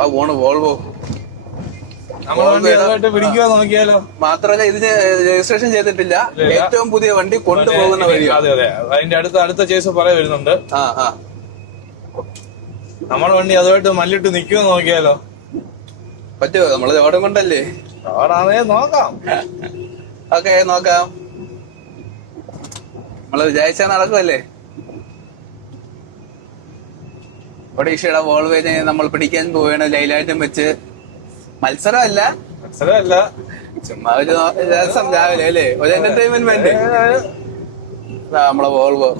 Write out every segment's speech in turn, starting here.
ആ പോണ് വോൾവോ. പിടിക്കുക നോക്കിയാലോ. മാത്രമല്ല ഇതിന് രജിസ്ട്രേഷൻ ചെയ്തിട്ടില്ല. ഏറ്റവും പുതിയ വണ്ടി കൊണ്ടുപോകുന്ന വഴിയാണ്. അതെ അതെ, അതിന്റെ അടുത്ത ചേസ് പറയാൻ വരുന്നുണ്ട്. നമ്മുടെ വണ്ടി അതുമായിട്ട് മല്ലിട്ട് നിക്കുവോ നോക്കിയാലോ. പറ്റുമോ? നമ്മള് ഓടം കൊണ്ടല്ലേ. നോക്കാം. ഓക്കെ, നോക്കാം. നമ്മള് വിചാരിച്ചാ നടക്കുമല്ലേ. ഒഡീഷയുടെ വോൾവേനെ നമ്മൾ പിടിക്കാൻ പോവുകയാണ് ലൈലായിട്ടും വെച്ച്. മത്സരമല്ല ചുമ്മാ ഒരു രസം രാവിലെ അല്ലേ, ഒരു എന്റർടൈൻമെന്റ് വേണ്ടേ. നമ്മളെ വോൾവോ.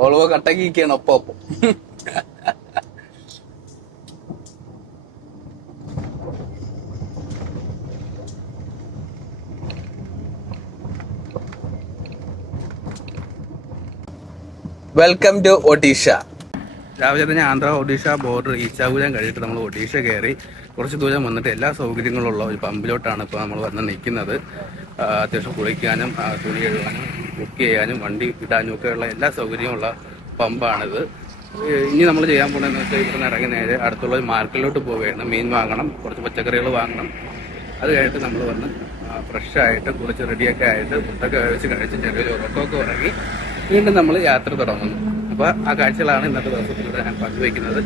വോൾവോ കട്ടക്കിരിക്കുകയാണ് ഒപ്പം. Welcome to Odisha. രാവിലെ തന്നെ ആന്ധ്ര ഒഡീഷ ബോർഡർ ഈച്ചാപുരം കഴിഞ്ഞിട്ട് നമ്മൾ ഒഡീഷ കയറി കുറച്ച് ദൂരം വന്നിട്ട് എല്ലാ സൗകര്യങ്ങളുള്ള ഒരു പമ്പിലോട്ടാണ് ഇപ്പോൾ നമ്മൾ വന്ന് നിൽക്കുന്നത്. അത്യാവശ്യം കുളിക്കാനും തുണി കഴുകാനും ബുക്ക് ചെയ്യാനും വണ്ടി ഇടാനും ഒക്കെയുള്ള എല്ലാ സൗകര്യമുള്ള പമ്പാണിത്. ഇനി നമ്മൾ ചെയ്യാൻ പോകുന്നതെന്ന് വെച്ചാൽ ഇവിടെ ഇറങ്ങി നേരെ അടുത്തുള്ള ഒരു മാർക്കറ്റിലോട്ട് പോവുകയാണ്. മീൻ വാങ്ങണം, കുറച്ച് പച്ചക്കറികൾ വാങ്ങണം. അത് കഴിഞ്ഞിട്ട് നമ്മൾ വന്ന് ഫ്രഷായിട്ട് കുളിച്ച് റെഡിയൊക്കെ ആയിട്ട് ഫുഡൊക്കെ കഴിച്ച് ചെറിയൊരു ഉറക്കമൊക്കെ ഉറങ്ങി വീണ്ടും നമ്മൾ യാത്ര തുടങ്ങുന്നു. അപ്പോൾ ആ കാഴ്ചകളാണ് ഇന്നത്തെ ദിവസത്തിലൂടെ ഞാൻ പങ്കുവയ്ക്കുന്നത്.